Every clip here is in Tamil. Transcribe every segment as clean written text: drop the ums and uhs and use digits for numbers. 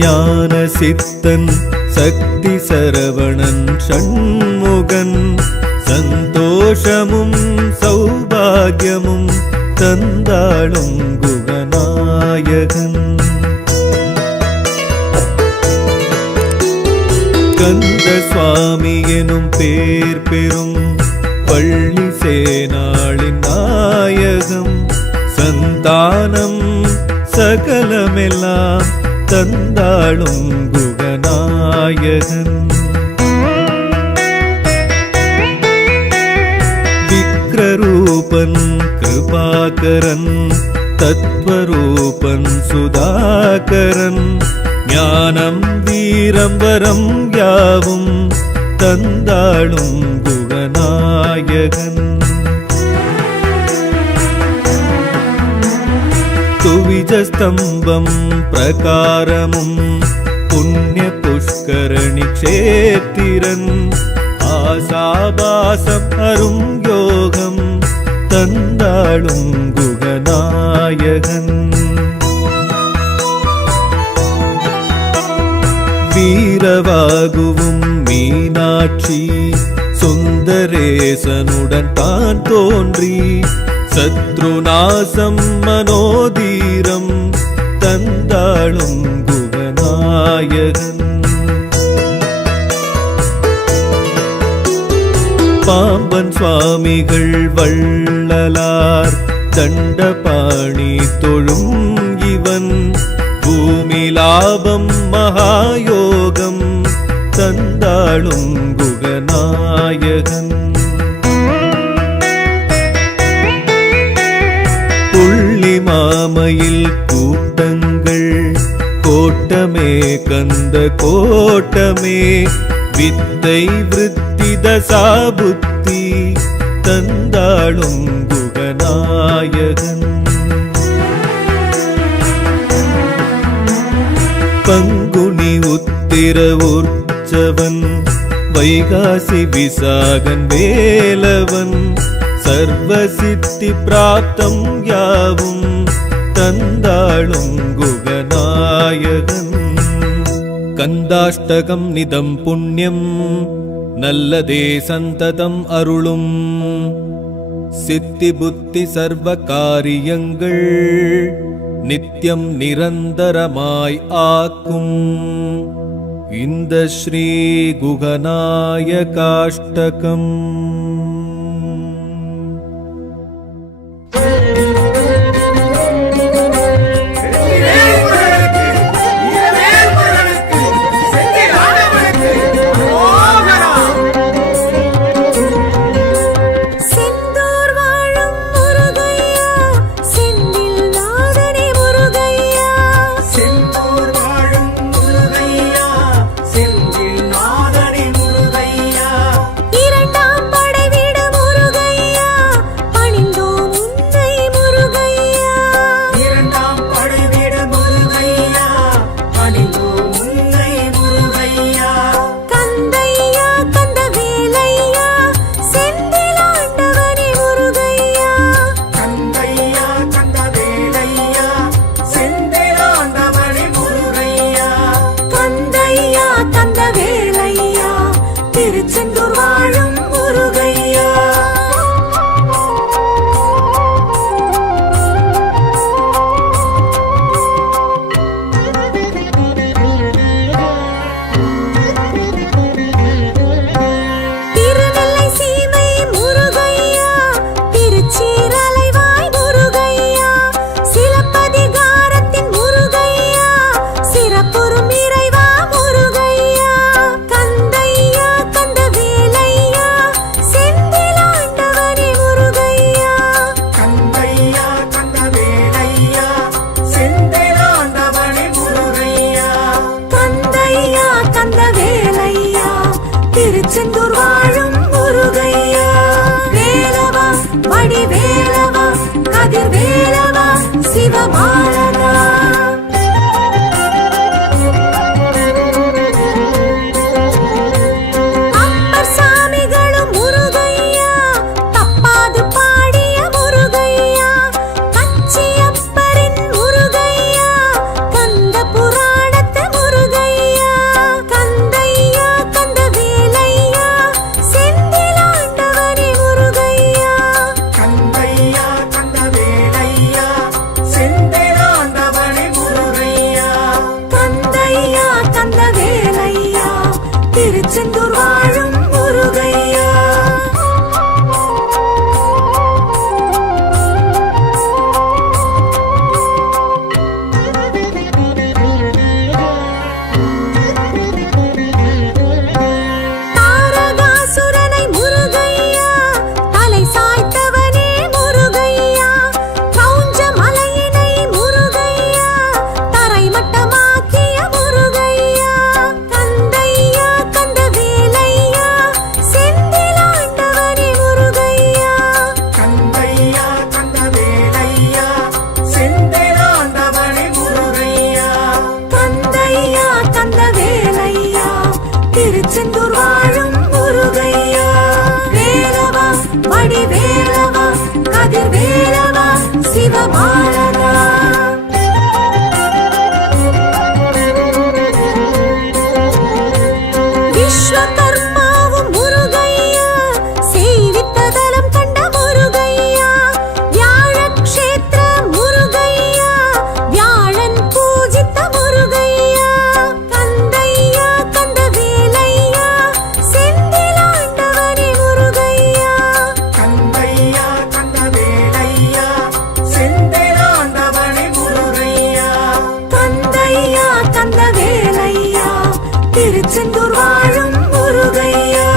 ஞான சித்தன் சக்தி சரவணன் ஷண்முகன் சந்தோஷமும் சௌபாகியமும் தந்தாளும் குகநாயகன். கந்த சுவாமி எனும் பேர் பெறும் பள்ளி சேனாளின் நாயகம் சந்தானம் சகலமெல்லாம் தந்தாளும் குகநாயகன். விக்ரரூபன் கிருபாகரன் தத்வரூபன் சுதாகரன் ஞானம் வீரம் வரம் யாவும் தந்தாளும் குகநாயகன். துவிஜஸ்தம்பம் பிரகாரமும் புண்ணிய புஷ்கரணி க்ஷேத்திரன் ஆசாபாசம் அரும் யோகம் தந்தாளும் குகநாயகன். வீரவாகுவும் மீனாட்சி சுந்தரேசனுடன் தான் தோன்றி சத்ருநாசம் மனோதீரம் தந்தாளும் குகநாயகன். பாம்பன் சுவாமிகள் வள்ளலார் தண்டபாணி தொழும் இவன் பூமி லாபம் மகாயோகம் தந்தாளும் குகநாயகன். புள்ளி மாமையில் கூட்டங்கள் கோட்டமே கந்த கோட்டமே வித்தை விருத்தி தசாபுத்தி தந்தாளும் குகநாயகன். பங்குனி உத்திர உற்சவன் வைகாசி விசாகன் வேலவன் சர்வசித்தி பிராப்தம் யாவும் தந்தாளும் குகநாயகன். கந்தாஷ்டகம் நிதம் புண்ணியம் நல்லதே சந்ததம் அருளும் சித்தி புத்தி சர்வ காரியங்கள் நித்தியம் நிரந்தரமாய் ஆக்கும் இந்த ஸ்ரீ குகநாயகாஷ்டகம். புராணத்தை திருச்செந்தூர் வாழும் முருகையா.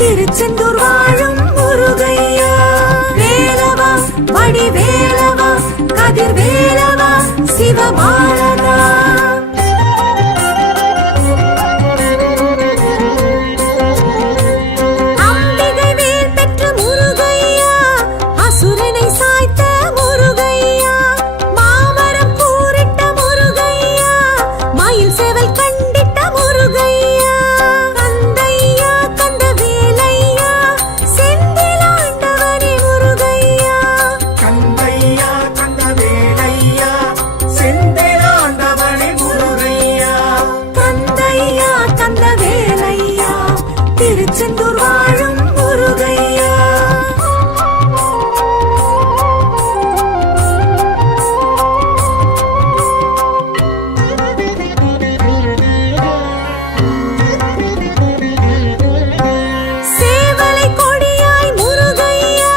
திருச்செந்தூர் வாழும் முருகையா. வேலவா வடிவேலவா கதிர்வேலவா சிவபாலகா. அம்பிகை வேல் பெற்ற முருகையா, அசுரனை சாய்த்த முருகையா, மாமரம் கூறிட்ட முருகையா, மயில் சேவல் கண்டிட்ட முருகையா. கந்தையா கந்தவேலையா செந்திலாண்டவனே முருகையா. கந்தையா கந்தவேலையா செந்திலாண்டவனே முருகையா. கந்தையா கந்தவேலையா திருச்செந்தூர் வாழும் முருகையா. சேவலை கொடியாய் முருகையா,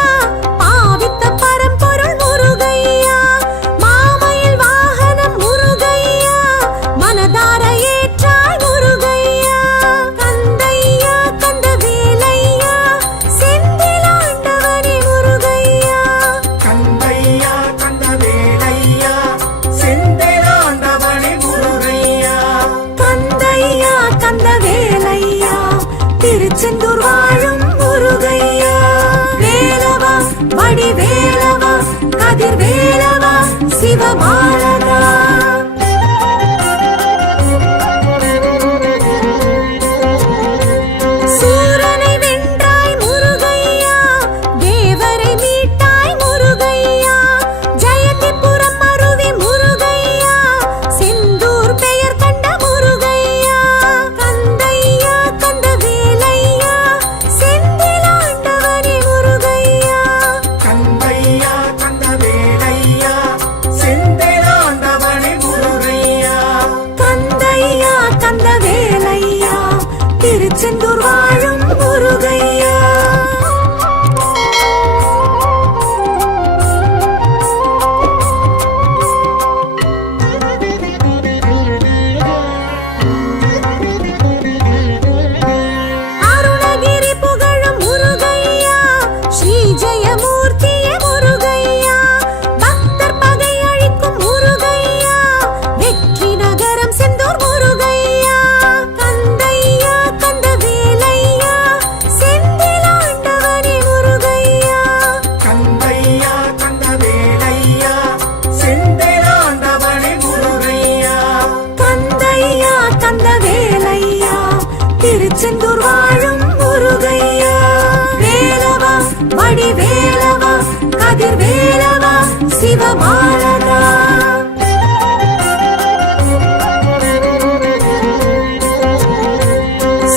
பாவித்த பரம்பொருள் முருகையா, மாமயில் வாகனம் முருகையா, மனதார ஏற்றாய் முருகையா. கந்தையா கந்தவேலையா செந்திலாண்டவனே முருகையா. கந்தையா கந்தவேலையா செந்திலாண்டவனே முருகையா. கந்தையா கந்தவேலையா திருச்செந்தூர் வாழும் முருகையா. வேலவா வடிவேலவா கதிர்வேலவா சிவபாலகா. சூரனை வென்றாய் முருகையா, தேவரை மீட்டாய் முருகையா, ஜெயந்திபுரம் அருவி முருகையா, செந்தூர் பெயர் கண்ட முருகையா. கந்தையா கந்தவேலையா செந்திலாண்டவனே முருகையா. கந்தையா கந்தவேலையா செந்திலாண்டவனே முருகையா. கந்தையா கந்தவேலையா திருச்செந்தூர் வாழும் முருகையா. அருணகிரி புகழும் முருகையா, ஸ்ரீ ஜெயமூர்த்தியே முருகையா, பக்தர் பகை அழிக்கும் முருகையா, வெற்றி நகரம் செந்தூர் முருகையா. கந்தையா கந்தவேலையா செந்திலாண்டவனே முருகையா. கந்தையா கந்தவேலையா செந்திலாண்டவனே முருகையா. கந்தையா கந்தவேலையா திருச்செந்தூர் வாழும் முருகையா. வேலவா வடிவேலவா கதிர்வேலவா சிவபாலகா.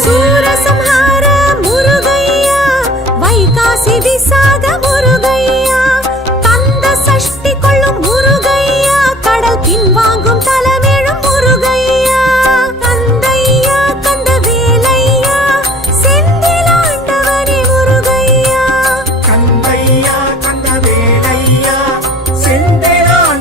சூரசம்ஹார முருகையா, வைகாசி விசாக முருகையா, கந்த சஷ்டி கொள்ளும் முருகையா, கடல் பின்வாங்கும் தலமேழும் முருகையா. கந்தையா கந்தவேலையா செந்திலாண்டவனே முருகையா. கந்தையா கந்தவேலையா செந்திலாண்டவனே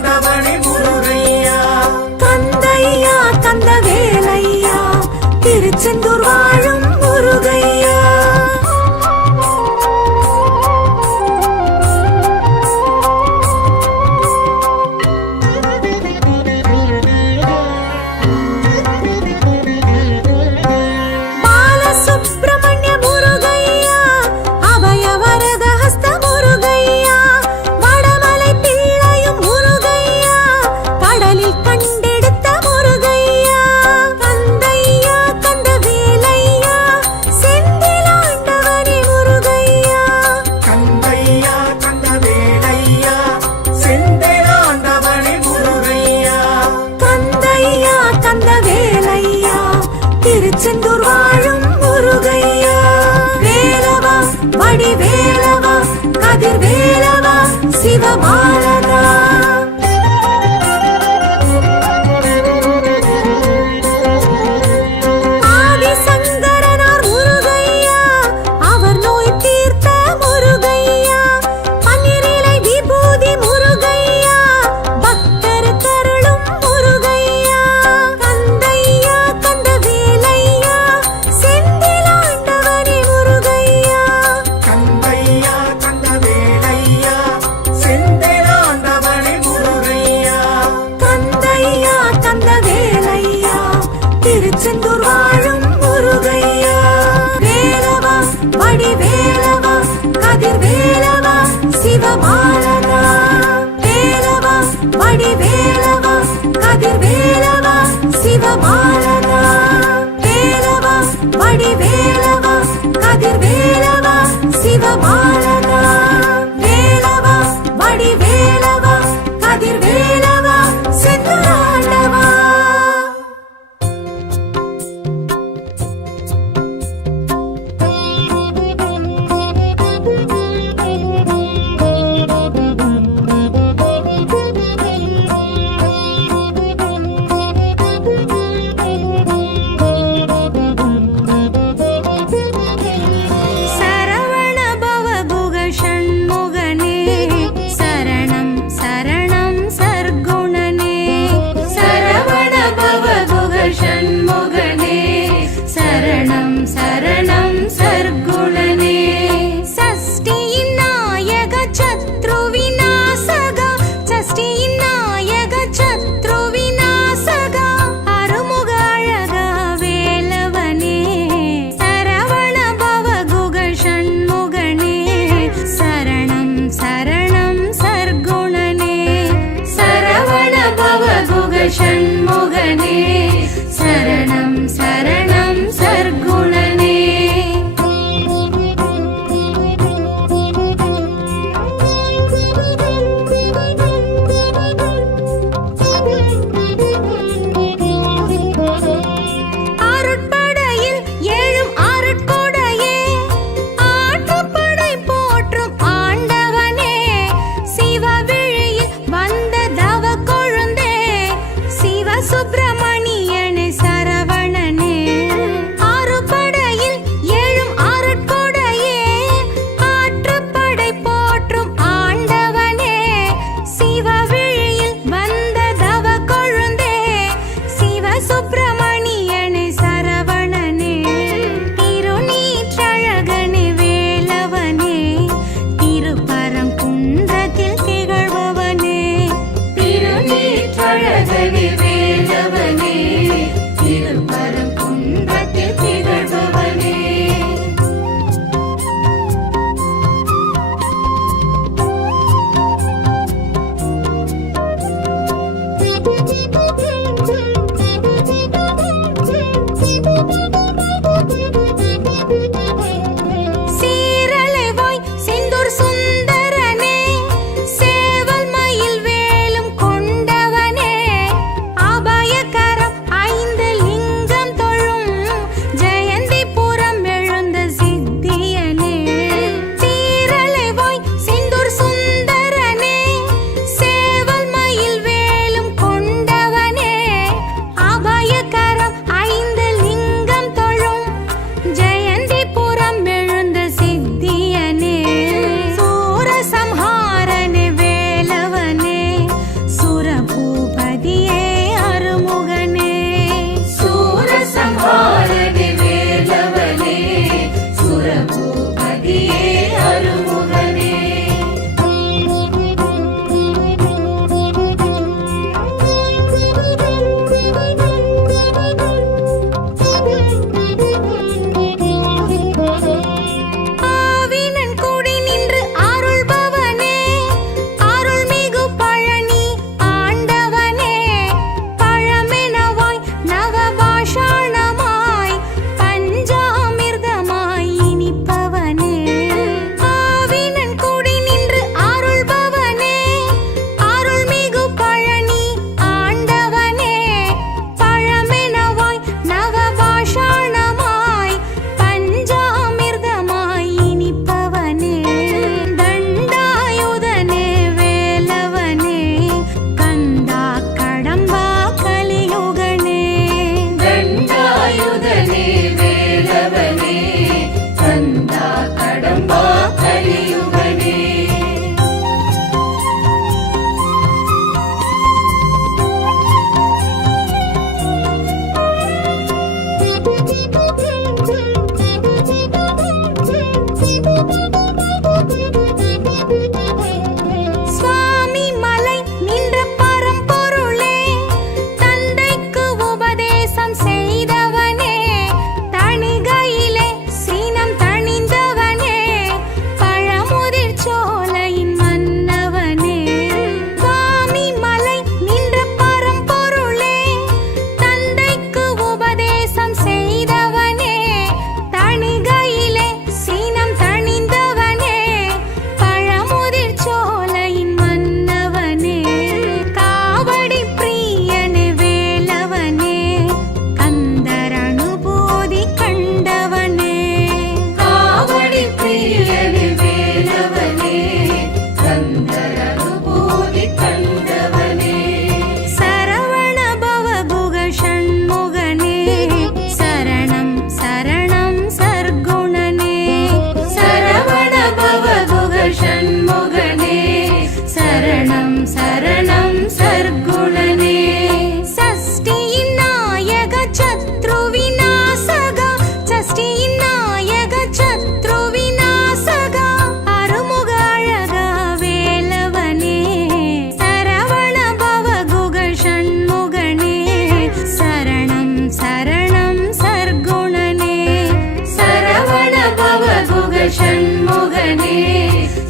षण्मुगने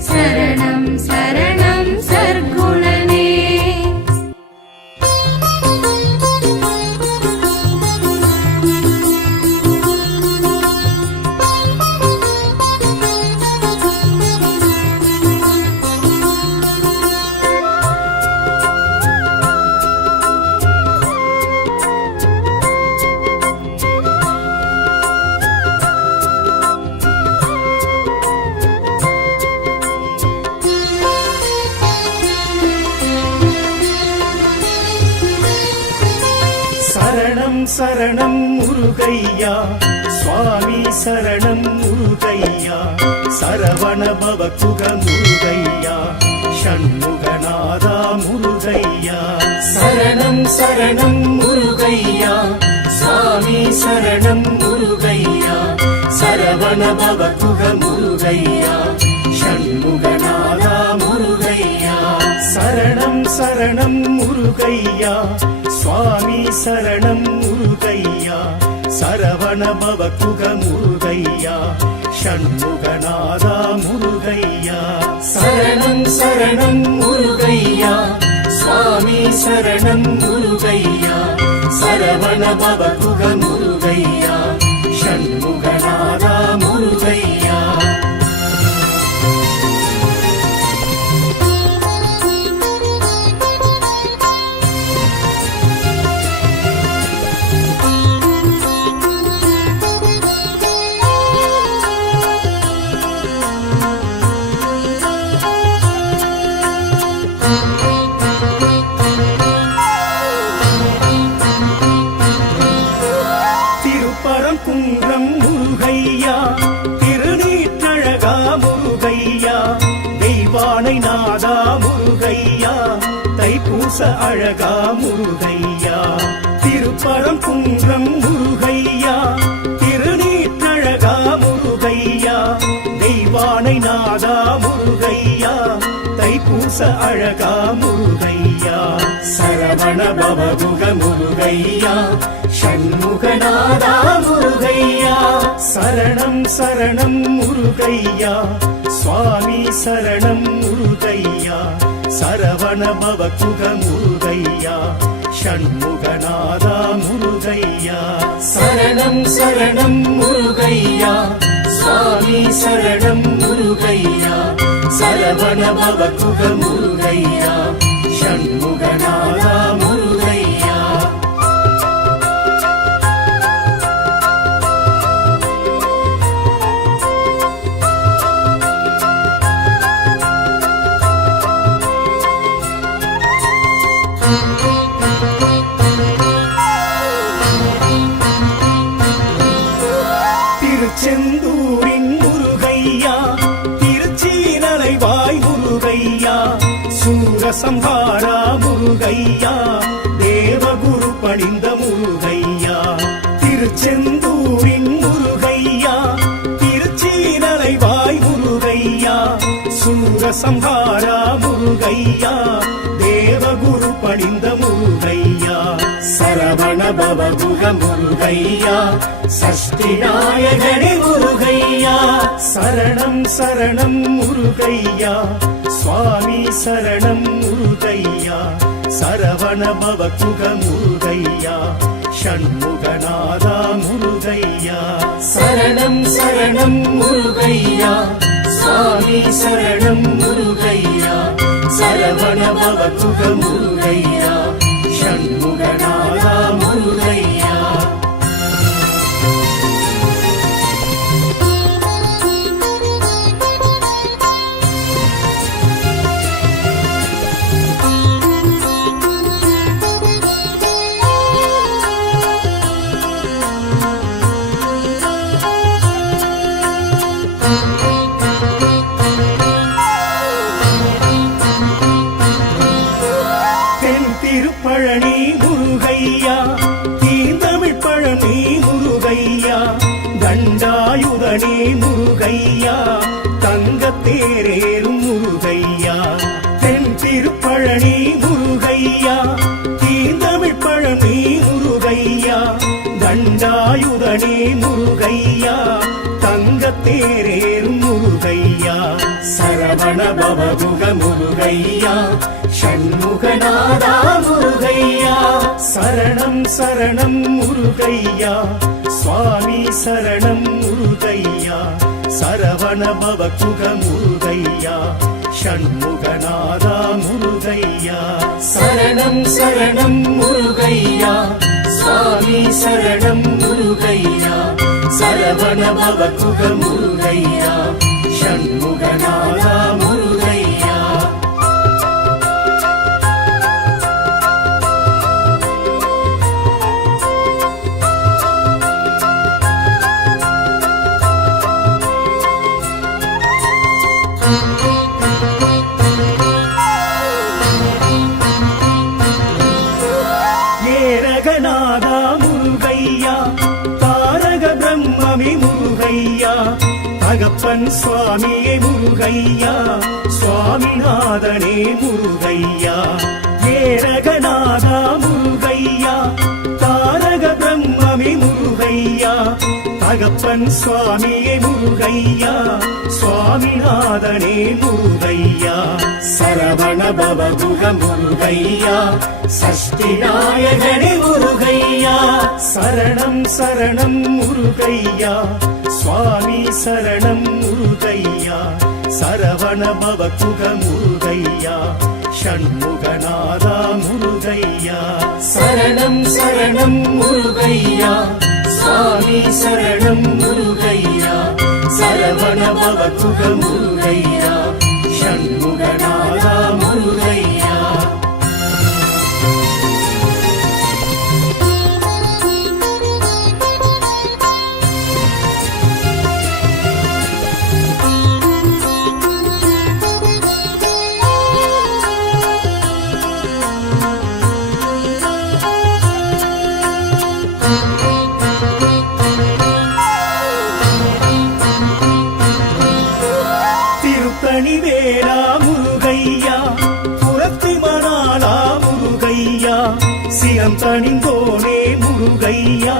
शरणं शरणं सर्गुणने சரணம் சரணம் முருகையா சுவாமி சரணம் முருகையா சரவண பவகுக முருகையா ஷண்முகநாதா முருகையா சரணம் சரணம் முருகையா சுவாமி சரணம் முருகையா சரவண பவகுக முருகையா ஷண்முகநாதா முருகையா சரணம் சரணம் முருகையா சுவாமி சரணம் முருகையா சரவண பவகுக முருகையா ஷண்முகநாதா முருகையா சரணம் சரணம் முருகையா சுவாமி சரணம் முருகையா சரவண பவகுக முருகையா ஷண்முகநாதா முருகையா திருப்பரங்குன்றம் முருகையா திருநீற்றழகா முருகையா தெய்வானை நாதா முருகையா தைப்பூச அழகா முருகையா திருப்பரங்குன்றம் முருகையா திருநீற்றழகா முருகையா தெய்வானை நாதா முருகையா தைப்பூச அழகா முருகையா சரவண பவகுக முருகையா ஷண்முகநாதா முருகையா சரணம் சரணம் முருகையா சுவாமி சரணம் முருகையா சரவண பவகுக முருகையா ஷண்முகநாதா முருகையா சரணம் சரணம் முருகையா சுவாமி சரணம் முருகையா சரவண பவகுக முருகையா ஷண்முகநாதா முருகையா திருச்செந்தூரின் முருகையா திருச்சீனலைவாய் முருகையா சூரசம்ஹாரா முருகையா தேவகுரு பணிந்த முருகையா திருச்செந்தூரின் முருகையா திருச்சீனலைவாய் முருகையா சூரசம்ஹாரா முருகையா தேவகுரு பணிந்த முருகையா சரவண பவகுக முருகையா சஷ்டி நாயகனே முருகையா சரணம் சரணம் முருகையா சுவாமி சரணம் முருகையா சரவண பவகுக முருகையா ஷண்முகநாதா முருகையா சரணம் சரணம் முருகையா சுவாமி சரணம் முருகையா சரவண பவகுக முருகையா ஷண்முகநாதா முருகையா திருப்பழனி முருகையா தீந்தமிழ் பழனி முருகையா தண்டாயுதனே முருகையா தங்கத்தேரேறும் முருகையா தென் திருப்பழனி முருகையா தீந்தமிழ் பழனி முருகையா தண்டாயுதனே முருகையா தங்கத்தேரேறும் சரவண பவகுக முருகையா ஷண்முகநாதா முருகையா சரணம் சரணம் முருகையா சுவாமி சரணம் முருகையா சரவண பவகுக முருகையா ஷண்முகநாதா முருகையா சரணம் சரணம் முருகையா சுவாமி சரணம் முருகையா சரவண பவகுக முருகையா ஷண்முகநாதா முருகையா ஏரகநாதா முருகையா தாரக பிரம்மமி முருகையா தகப்பன் சுவாமியே முருகையா சுவாமிநாதனே முருகையா ஏரகநாதா முருகையா தாரக பிரம்மமி முருகையா தகப்பன் சுவாமியே முருகையா சுவாமிநாதனே முருகையா சரவண பவகுக முருகையா சஷ்டி நாயகனே முருகையா சரணம் சரணம் முருகையா சுவாமி சரணம் முருகையா சரவண பவகுக முருகையா ஷண்முகநாதா முருகையா சரணம் சரணம் முருகையா சுவாமி சரணம் முருகையா சரவண பவகுக முருகையா ஷண்முகநாதா முருகையா திருத்தணிவேலா முருகையா புரத்திமணாலா முருகையா சிரம் தணிந்தோனே முருகையா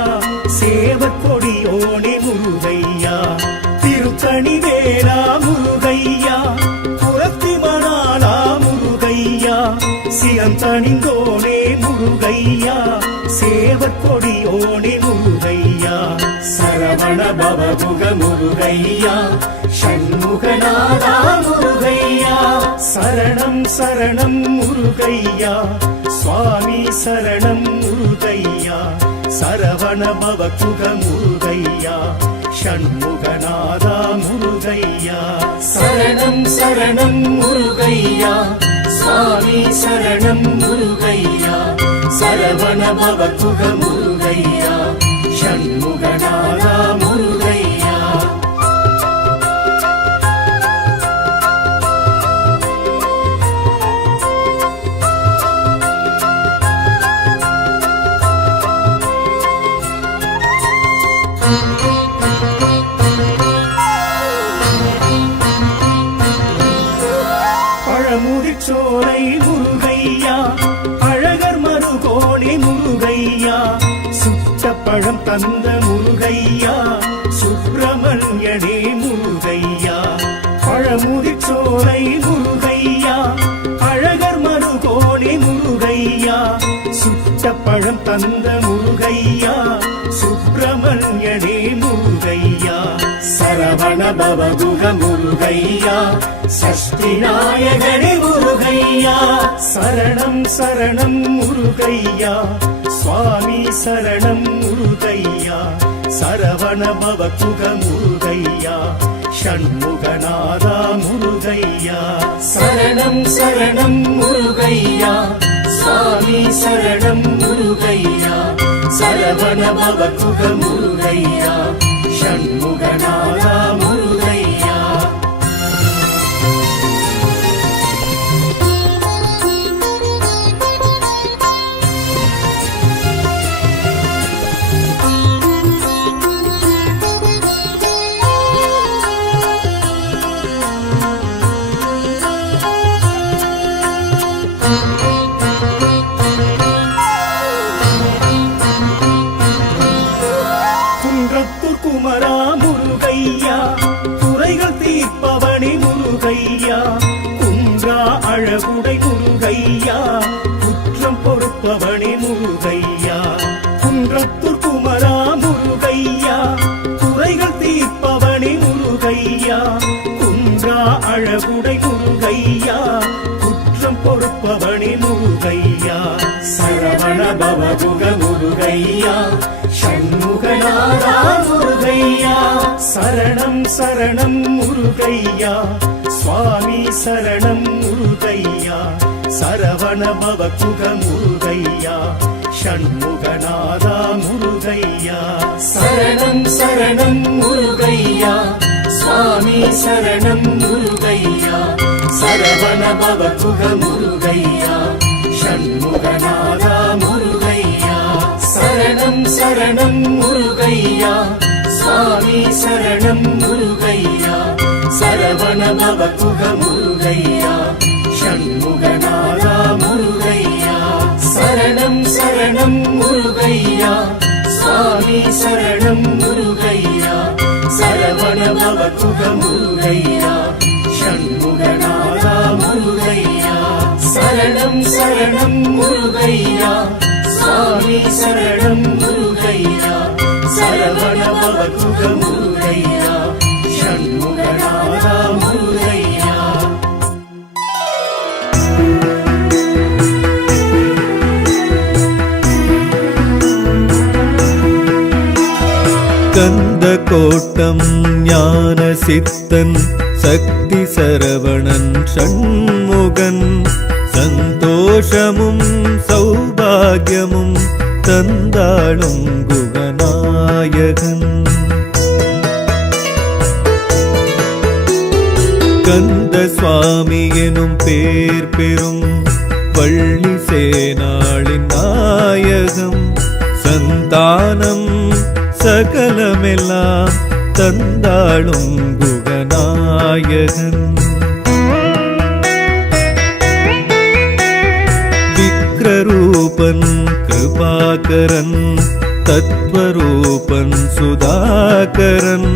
சேவற்கொடியோனே முருகையா திருத்தணிவேலா முருகையா புரத்திமணாலா முருகையா சிரம் தணிந்தோனே முருகையா சேவற்கொடியோனே முருகையா சரவண பவகுக முருகையா ஷண்முகநாதா முருகையா சரணம் சரணம் முருகையா சுவாமி சரணம் முருகையா சரவண பவகுக முருகையா ஷண்முகநாதா முருகையா சரணம் சரணம் முருகையா சுவாமி சரணம் முருகையா சரவண பவகுக முருகையா ஷண்முகநாதா முருகையா பழமுதிர்ச்சோலை முருகையா அழகர் மருகோணி முருகையா சுட்ட பழம் தந்த முருகையா சுப்பிரமணியனே முருகையா பழமுதிர்ச்சோலை முருகையா அழகர் மருகோணி முருகையா சுட்ட பழம் தந்த முருகையா சுப்பிரமணியனே முருகையா சரவண பவகுக முருகையா சஷ்டி நாயகனே முருகையா சரணம் சரணம் முருகையா சுவாமி சரணம் முருகையா சரவண பவகுக முருகையா ஷண்முகநாதா முருகையா சரணம் சரணம் முருகையா சுவாமி சரணம் முருகையா சரவண பவகுக முருகையா ஷண்முகநாதா முருகையா குன்றத்தூர் குமரா முருகையா முருகையா குன்றா அழகுடை முருகையா குற்றம் பொறுப்பவனே முருகையா சரவண பவகுக முருகையா ஷண்முகநாதா முருகையா சரணம் சரணம் முருகையா சுவாமி சரணம் முருகையா சரவண பவகுக முருகையா ஷண்முகநாதா முருகையா சரணம் சரணம் முருகையா சுவாமி சரணம் முருகையா சரவண பவகுக முருகையா ஷண்முகநாதா முருகையா சரணம் சரணம் முருகையா சுவாமி சரணம் முருகையா சரவண பவகுக முருகையா ஷண்முகநாதா முருகையா சரணம் சரணம் முருகையா சுவாமி சரணம் முருகையா சரவண பவகுக முருகையா ஷண்முகநாதா முருகையா சரணம் சரணம் முருகையா சுவாமி சரணம் முருகையா சரவண பவகுக முருகையா ஷண்முகநாதா முருகையா கந்த கோட்டம் ஞான சித்தன் சக்தி சரவணன் ஷண்முகன் சந்தோஷமும் சௌபாகியமும் தந்தாளும் குகநாயகன் கந்த சுவாமி எனும் பேர் பெறும் வள்ளி சேனாளின் நாயகம் சந்தானம் சகலமெல்லாம் தந்தாளும் குகநாயகன் விக்ரரூபன் கிருபாகரன் தத்வரூபன் சுதாகரன்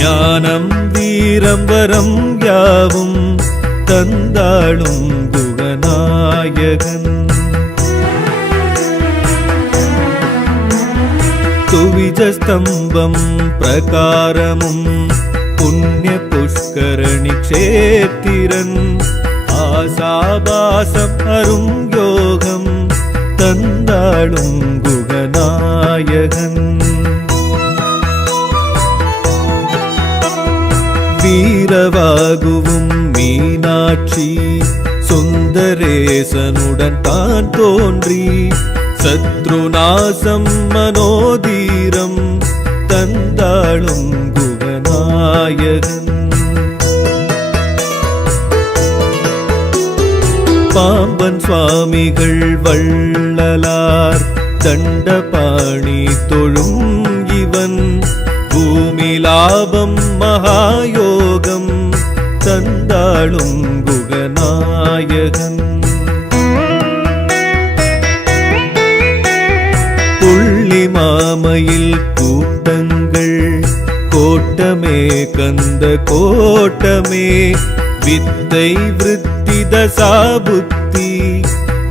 ஞானம் வீரம் வரம் யாவும் தந்தாளும் குகநாயகன் துவிஜஸ்தம்பம் பிரகாரமும் புண்ணிய புஷ்கரணி க்ஷேத்திரன் ஆசாபாசம் அரும் யோகம் தந்தாளும் குகநாயகன் வீரவாகுவும் மீனாட்சி சுந்தரேசனுடன் தான் தோன்றி சத்ருநாசம் மனோதீரம் தந்தாளும் குகநாயகன் பாம்பன் சுவாமிகள் வள்ளலார் தண்டபாணி தொழும் இவன் பூமி லாபம் மகாயோகம் தந்தாளும் குகநாயகன் புள்ளி மாமையில் கூட்டங்கள் கோட்டமே கந்த கோட்டமே வித்தை விருத்தி தசாபுத்தி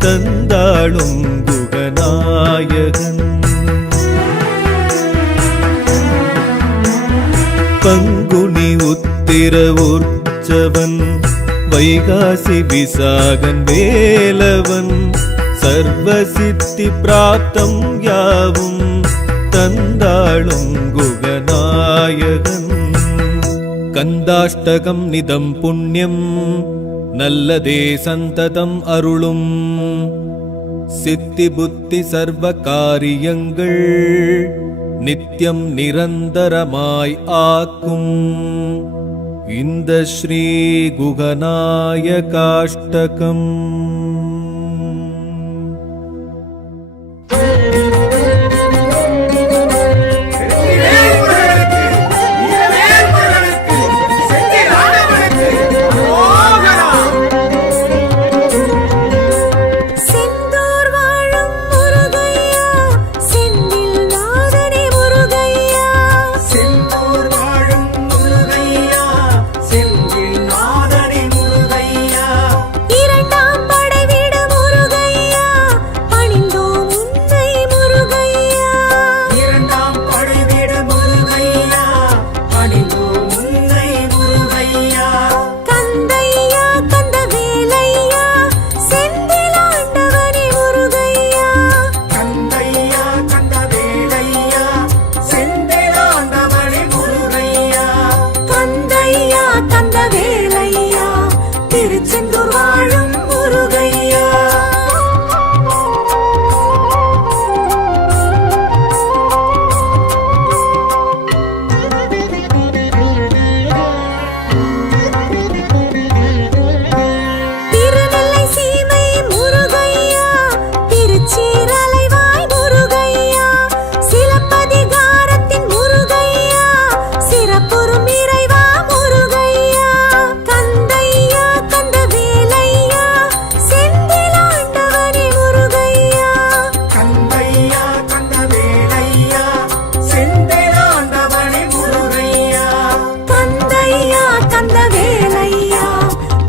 தந்தாளும் குகநாயகன் பங்குனி உத்திர உற்சவன் வைகாசி விசாகன் வேலவன் சர்வசித்தி பிராப்தம் யாவும் தந்தாளும் குகநாயகன் கந்தாஷ்டகம் நிதம் புண்ணியம் நல்லதே சந்ததம் அருளும் சித்தி புத்தி சர்வ காரியங்கள் நித்தியம் நிரந்தரமாய் ஆக்கும் இந்த ஸ்ரீ குகநாயகாஷ்டகம். இரண்டாம் படை வீடு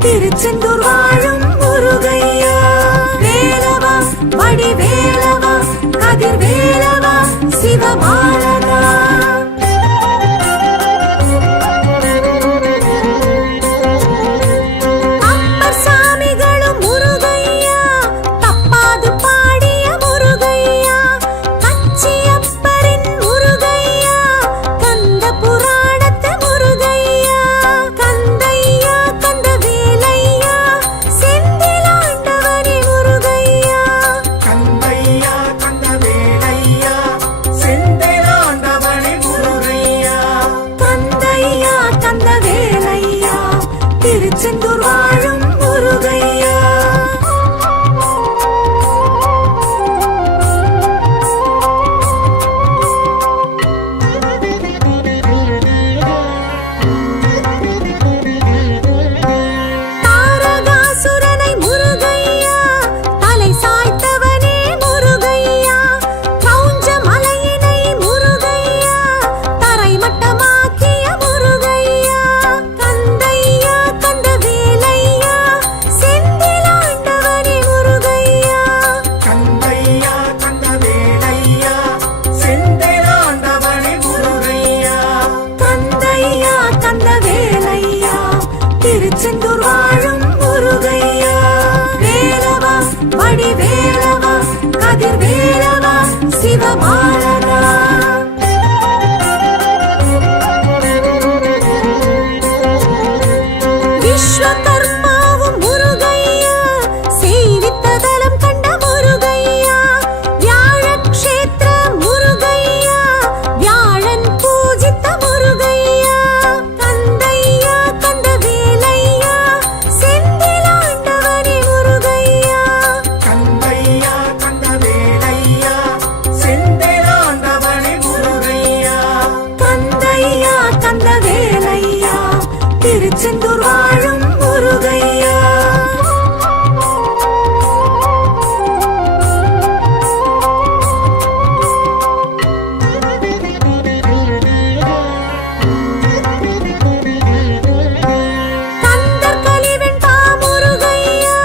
திருச்செந்தூர் வாழும் முருகையா. வேலவா வடிவேலவா கதிர்வேலவா சிவபாலகா. அப்பர் சாமிகளும் முருகையா, தப்பாது பாடிய முருகையா. கச்சியப்பரின் முருகையா, கந்த புராணத்து முருகையா. கந்தையா கந்தவேலையா, செந்திலாண்டவனே முருகையா. கந்தையா கந்தவேலையா, செந்திலாண்டவனே முருகையா. கந்தையா கந்தவேலையா, திருச்செந்தூர் வாழும் முருகையா. தாரகாசுரனை முருகையா, தலை சாய்த்தவனே முருகையா. கௌஞ்ச மலையினை முருகையா, தரைமட்டமாக்கிய முருகையா. கந்தையா கந்தவேலையா, செந்திலாண்டவனே முருகையா. கந்தையா கந்தவேலையா, செந்திலாண்டவனே முருகையா. கந்தையா கந்தவேலையா, திருச்செந்தூர் வாழும் முருகையா. வேலவா வடிவேலவா கதிர்வேலவா சிவபாலகா. விஸ்வகர்மாவும் முருகையா, செய்வித்ததலம் கண்ட முருகையா. வியாழக்ஷேத்திர முருகையா, வியாழன் பூஜித்த முருகையா. கந்தையா கந்தவேலையா, செந்திலாண்டவனே முருகையா. கந்தையா கந்தவேலையா, செந்திலாண்டவனே முருகையா. கந்தையா கந்தவேலையா, திருச்செந்தூர் வாழும் முருகையா. கந்தர் கலிவன் பா முருகையா,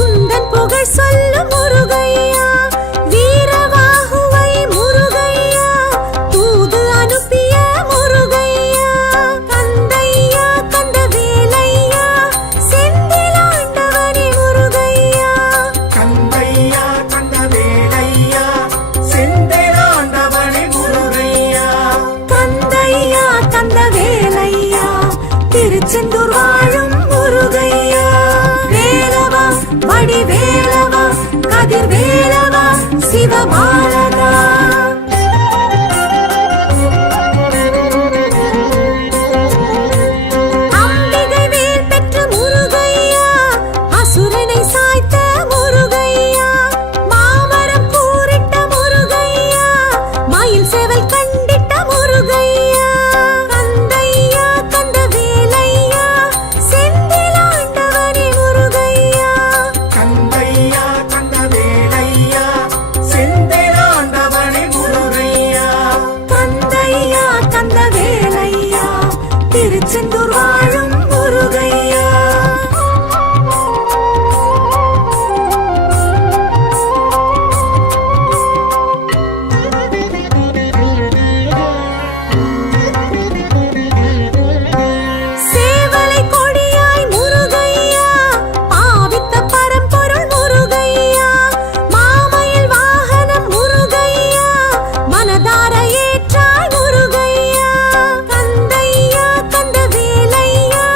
உந்தன் புகழ் சொல்லும் முருகையா. வீரவாகுவை முருகையா, தூது அனுப்பிய முருகையா. கந்தையா கந்தவேலையா, செந்திலாண்டவனே முருகையா. கந்தையா கந்தவேலையா, செந்திலாண்டவனே முருகையா. கந்தையா கந்தவேலையா, திருச்செந்தூர் வாழும் முருகையா. வேலவா வடிவேலவா கதிர்வேலவா சிவபாலகா. அம்பிகை வேல் பெற்ற முருகையா, அசுரனை சாய்த்த முருகையா. மாமரம் கூறிட்ட முருகையா, மயில் சேவல் கண்டிட்ட முருகையா. கந்தையா கந்தவேலையா, செந்திலாண்டவனே முருகையா. கந்தையா கந்தவேலையா, செந்திலாண்டவனே முருகையா. கந்தையா கந்தவேலையா, திருச்செந்தூர் வாழும் முருகையா. சேவலை கொடியாய் முருகையா, பாவித்த பரம்பொருள் முருகையா. மாமயில் வாகனம் முருகையா, மனதார ஏற்றாய் முருகையா. கந்தையா கந்தவேலையா,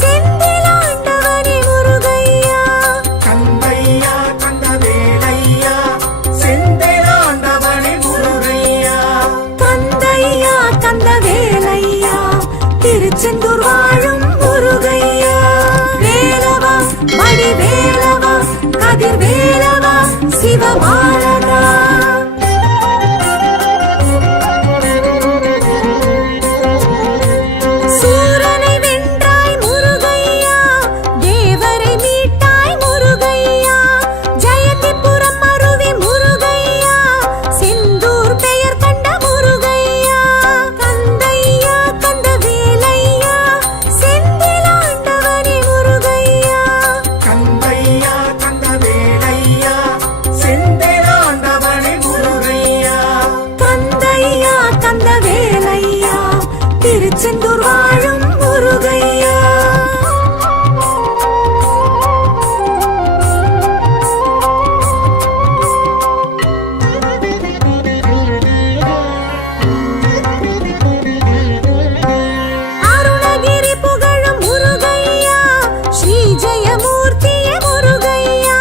செந்திலாண்டவனே முருகையா. கந்தையா கந்தவேலையா, செந்திலாண்டவனே முருகையா. கந்தையா கந்தவேலையா, திருச்செந்தூர் வாழும் முருகையா. வேலவா வடிவேலவா கதிர்வேலவா சிவபாலகா. சூரனை வென்றாய் முருகையா, தேவரை மீட்டாய் முருகையா. ஜெயந்திபுரம் அருவி முருகையா, செந்தூர் பெயர் கண்ட முருகையா. கந்தையா கந்தவேலையா, திருச்செந்தூர் வாழும் முருகையா. அருணகிரி புகழும் முருகையா, ஸ்ரீ ஜெயமூர்த்தியே முருகையா,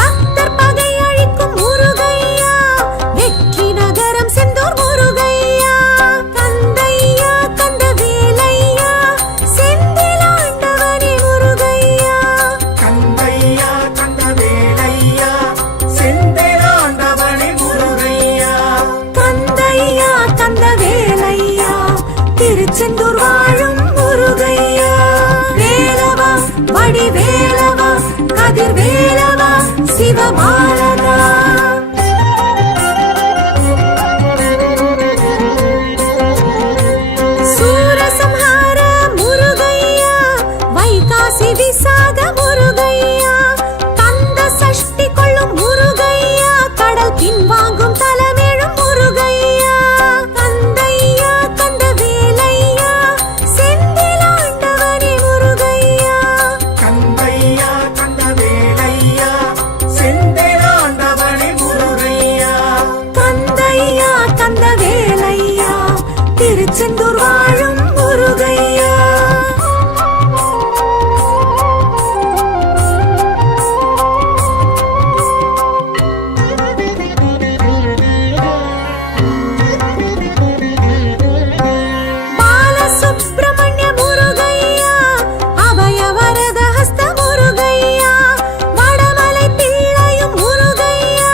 பக்தர் பகை அழிக்கும் முருகையா, வெற்றி நகரம் செந்தூர் முருகையா, கந்தையா கந்தவேலையா, செந்திலாண்டவனே முருகையா, கந்தையா கந்தவேலையா, செந்திலாண்டவனே முருகையா, கந்தையா கந்தவேலையா, திருச்செந்தூர் வாழும் முருகையா, வேலவா வடிவேலவா, கதிர்வேலவா, சிவபாலகா. சூரசம்ஹார முருகையா, வைகாசி விசாக முருகையா, கந்த சஷ்டி கொள்ளும் முருகையா, கடல் பின்வாங்கும் தலமேழும் முருகையா, கந்தையா கந்தவேலையா, செந்திலாண்டவனே முருகையா, கந்தையா கந்தவேலையா, செந்திலாண்டவனே முருகையா, கந்தையா கந்தவேலையா, திருச்செந்தூர் வாழும் முருகையா. பாலசுப்ரமணிய முருகையா, அபயவரத ஹஸ்த முருகையா, வடமலை பிள்ளையும் முருகையா,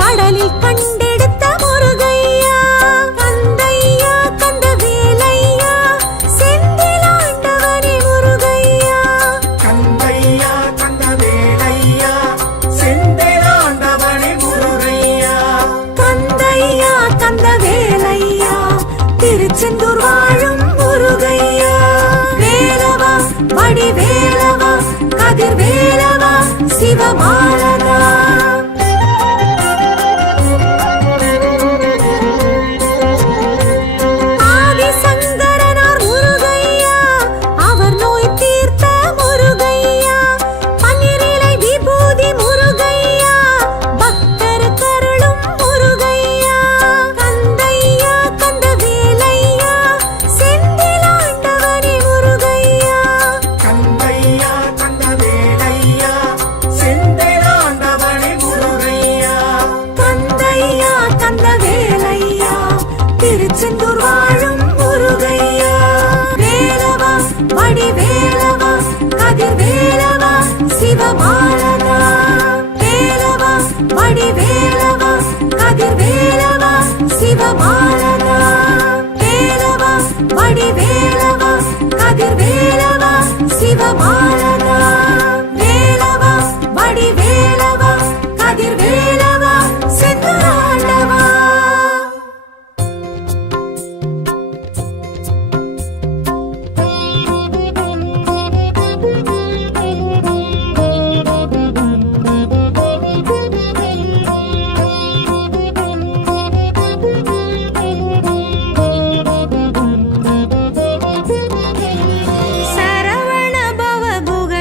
கடலில் கண்டெடுத்த முருகையா, கந்தையா கந்தவேலையா, செந்திலாண்டவனே முருகையா, கந்தையா கந்தவேலையா, செந்திலாண்டவனே முருகையா, கந்தையா கந்தவேலையா, திருச்செந்தூர் வாழும் முருகையா, வேலவா வடிவேலவா, கதிர்வேலவா, சிவபாலகா. ஆதிசங்கரனார் முருகையா, அவர் நோய் தீர்த்த முருகையா, பன்னிரிலை விபூதி முருகையா, பக்தர் கருளும் முருகையா, கந்தையா கந்தவேலையா, செந்திலாண்டவனே முருகையா, கந்தையா கந்தவேலையா, செந்திலாண்டவனே முருகையா, கந்தையா கந்தவேலையா, திருச்செந்தூர் வாழும் முருகையா, வேலவா வடிவேலவா, கதிர்வேலவா, சிவபாலகா, வேலவா வடிவேலவா, கதிர்வேலவா, சிவபாலகா, வேலவா வடிவேலவா, கதிர்வேலவா, சிவபாலகா, வேலவா வடிவேலவா, கதிர்வேலவா, செந்தூராண்டவா. சரவண பவ குக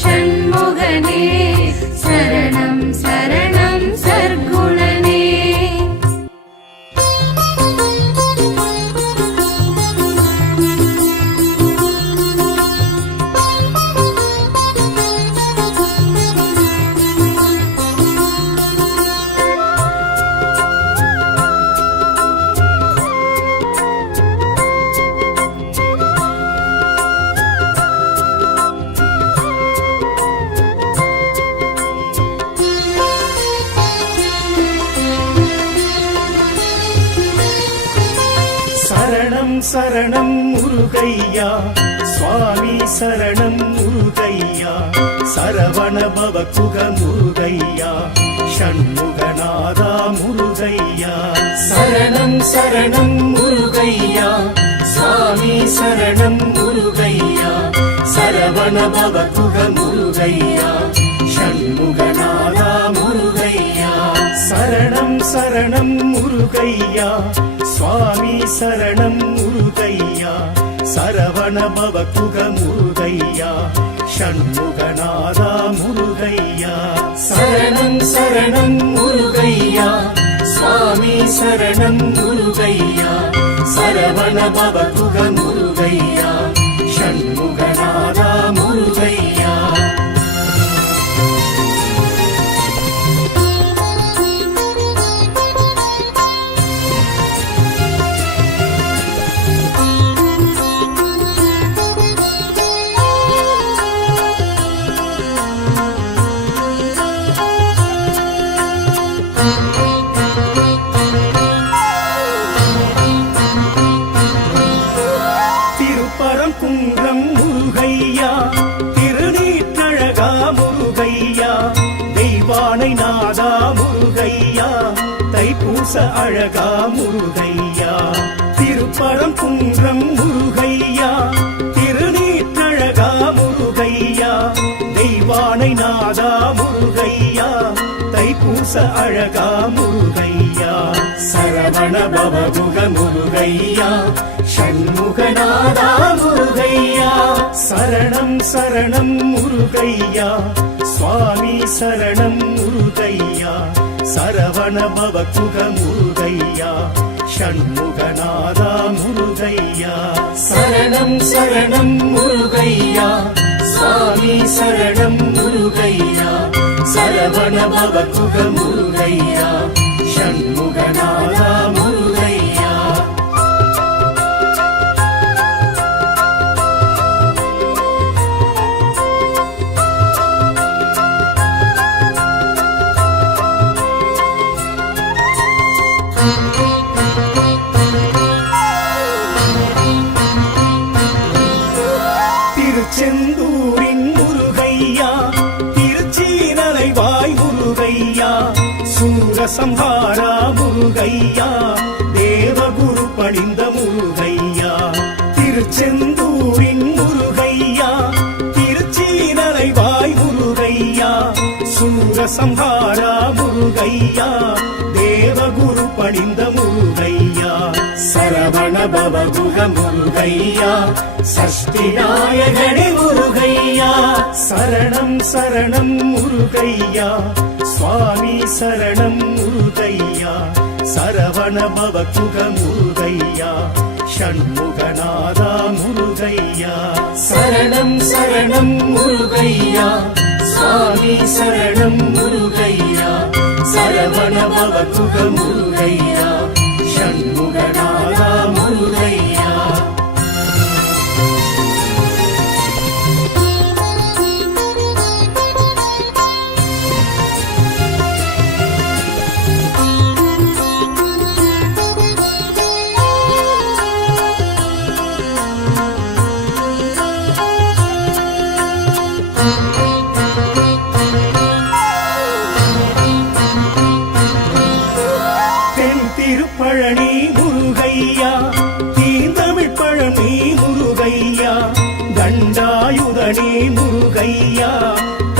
ஷண்முகனே சரணம் சரணம் சர்க்குணனே சரணம் சரணம் முருகையா சுவாமி சரணம் முருகையா சரவண பவகுக முருகையா ஷண்முகநாதா முருகையா சரணம் சரணம் முருகையா சுவாமி சரணம் முருகையா சரவண பவகுக முருகையா ஷண்முகநாதா முருகையா சரணம் சரணம் முருகையா சுவாமி சரணம் முருகையா சரவண பவகுக முருகையா ஷண்முகநாதா முருகையா சரணம் சரணம் முருகையா சுவாமி சரணம் முருகையா சரவண பவகுக முருகையா ஷண்முகநாதா முருகையா திருப்பரங்குன்றம் முருகையா திருநீற்றழகா முருகையா தெய்வானை நாதா முருகையா தைப்பூச அழகா முருகையா திருப்பரங்குன்றம் முருகையா திருநீற்றழகா முருகையா தெய்வானை நாதா முருகையா தைப்பூச அழகா முருகையா சரவண பவகுக முருகையா ஷண்முகநாதா முருகையா சரணம் சரணம் முருகையா சுவாமி சரணம் முருகையா சரவண பவகுக முருகையா ஷண்முகநாதா முருகையா சரணம் சரணம் முருகையா சுவாமி சரணம் முருகையா சரவண பவகுக முருகையா ஷண்முகநாதா முருகையா திருச்செந்தூரின் முருகையா திருச்சீனலைவாய் முருகையா சூரசம்ஹாரா முருகையா தேவகுரு பணிந்த முருகையா திருச்செந்தூரின் முருகையா திருச்சீனலைவாய் முருகையா சூரசம்ஹாரா முருகையா தேவகுரு பணிந்த முருகையா சரவண பவகுக முருகையா சஷ்டி நாயகனே முருகையா சரணம் சரணம் முருகையா சுவாமி சரணம் முருகையா சரவண பவகுக முருகையா ஷண்முகநாதா முருகையா சரணம் சரணம் முருகையா சுவாமி சரணம் முருகையா சரவண பவகுக முருகையா ஷண்முகநாதா முருகையா திருப்பழனி முருகையா தீந்தமிழ் பழனி முருகையா தண்டாயுதனே முருகையா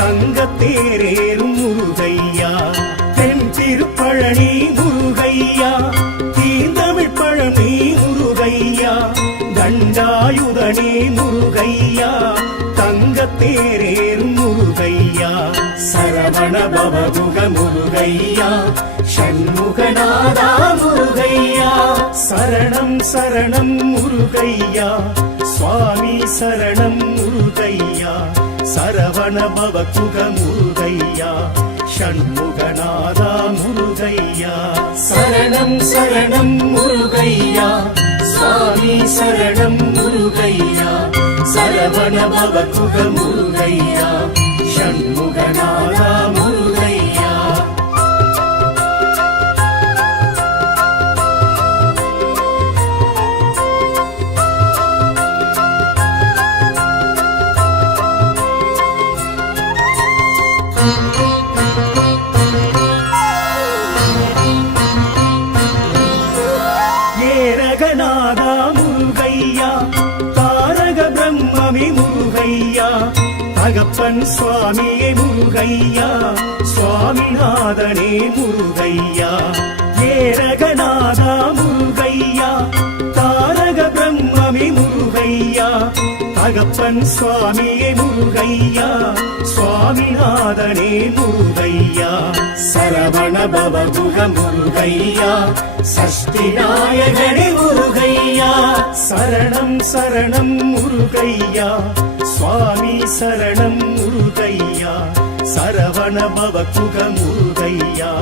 தங்கத்தேரேறும் முருகையா தென் திருப்பழனி முருகையா தீந்தமிழ் பழனி முருகையா தண்டாயுதனே முருகையா தங்கத்தேரேறும் பவகுக முருகையா ஷண்முகநாதா முருகையா சரணம் சரணம் முருகையா சுவாமி சரணம் முருகையா சரவண பவகுக முருகையா ஷண்முகநாதா முருகையா சரணம் சரணம் முருகையா சுவாமி சரணம் முருகையா சரவண பவகுக முருகையா ஷண்முகநாதா முருகையா ஏரகநாதா முருகையா தாரக பிரம்மமி முருகையா தகப்பன் சுவாமியே முருகையா சுவாமிநாதனே முருகையா ஏரகநாதா முருகையா தாரக பிரம்மமி முருகையா தகப்பன் சுவாமியே முருகையா சுவாமிநாதனே முருகையா சரவண பவகுக முருகையா சஷ்டி நாயகனே முருகையா சரணம் சரணம் முருகையா சுவாமி சரணம் முருகையா சரவண பவகுக முருகையா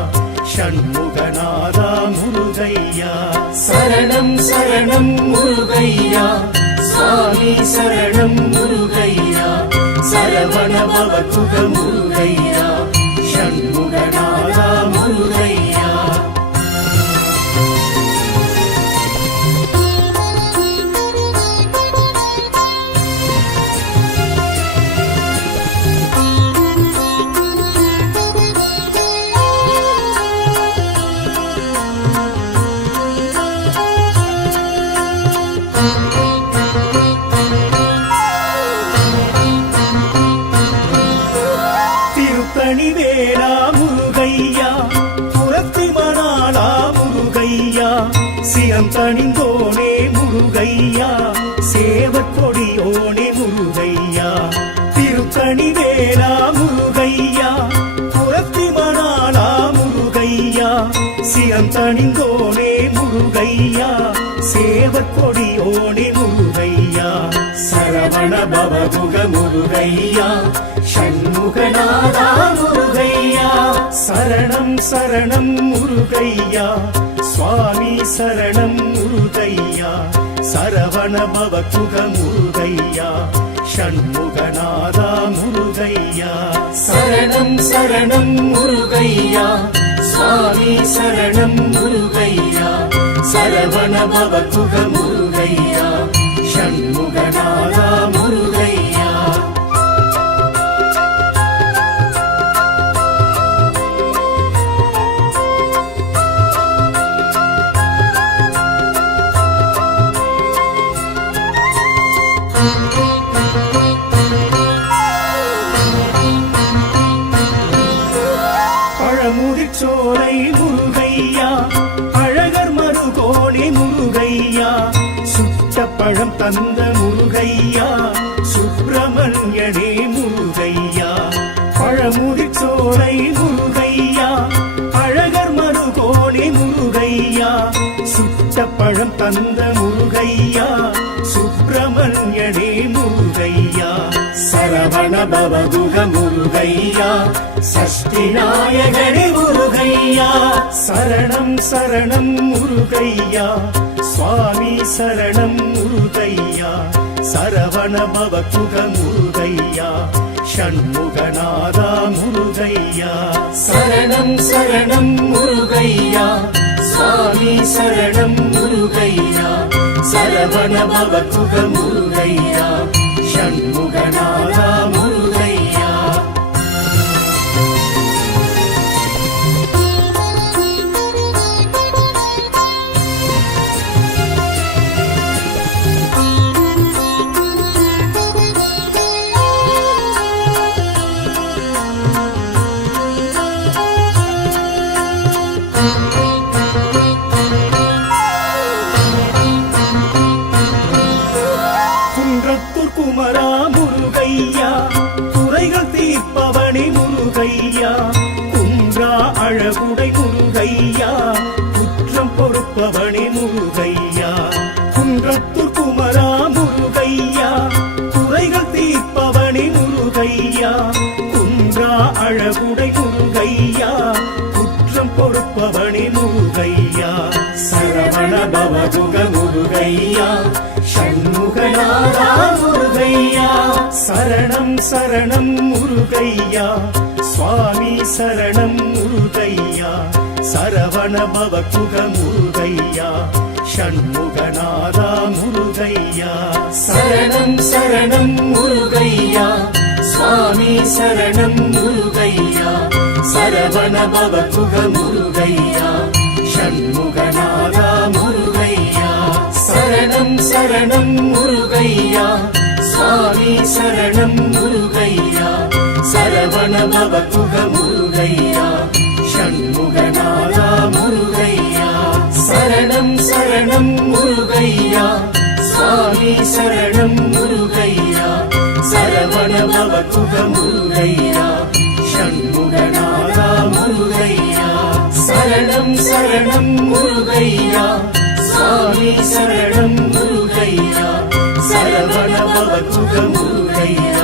ஷண்முகநாதா முருகையா சரணம் சரணம் முருகையா சுவாமி சரணம் முருகையா சரவண பவகுக முருகையா ஷண்முகநாதா முருகையா திருத்தணி வேளா முருகையா புறத்தி மணாளா முருகையா சிரம் தணிந்தோனே முருகையா சேவற்கொடியோனே முருகையா திருத்தணி வேளா முருகையா புறத்தி மணாளா முருகையா சிரம் தணிந்தோனே முருகையா சேவற்கொடியோனே முருகையா சரவண பவகுக முருகையா ஷண்முகநாதா முருகையா சரணம் சரணம் முருகையா சுவாமி சரணம் முருகையா சரவண பவகுக முருகையா ஷண்முகநாதா முருகையா சரணம் சரணம் முருகையா சுவாமி சரணம் முருகையா சரவண பவகுக முருகையா ஷண்முகநாதா முருகையா பழமுதிர்ச்சோலை முருகையா அழகர் மருகோணி முருகையா சுட்ட பழம் தந்த முருகையா சுப்பிரமணியனே முருகையா பழமுதிர்ச்சோலை முருகையா அழகர் மருகோணி முருகையா சுட்ட பழம் தந்த முருகையா சுப்பிரமணியனே முருகையா சரவண பவகுக முருகையா சஷ்டி நாயகனே முருகையா சரணம் சரணம் முருகையா சுவாமி சரணம் முருகையா சரவண பவகுக முருகையா ஷண்முகநாதா முருகையா சரணம் சரணம் முருகையா சுவாமி சரணம் முருகையா சரவண பவகுக முருகையா ஷண்முகநாதா முருகையா குன்றத்தூர் குமரா முருகையா துறைகள் தீர்ப்பவனி முருகையா அழகுடை முருகையா குற்றம் பொறுப்பவனே முருகையா குன்றத்தூர் குமரா முருகையா குறைகள் தீர்ப்பவனே முருகையா குன்றா அழகுடை முருகையா குற்றம் பொறுப்பவனே முருகையா சரவண பவகுக முருகையா ஷண்முகநாதா முருகையா சரணம் சரணம் முருகையா சுவாமி சரணம் முருகையா சரவண பவகுக முருகையா ஷண்முகநாதா முருகையா சரணம் சரணம் முருகையா சுவாமி சரணம் முருகையா சரவண பவகுக முருகையா ஷண்முகநாதா முருகையா சரணம் சரணம் முருகையா சுவாமி சரணம் முருகையா சரவண பவகுக முருகையா ஷண்முகநாதா முருகையா சரணம் சரணம் முருகையா சுவாமி சரணம் முருகையா சரவண பவகுக முருகையா ஷண்முகநாதா முருகையா சரணம் சரணம் முருகையா சுவாமி சரணம் முருகையா சரவண பவகுக முருகையா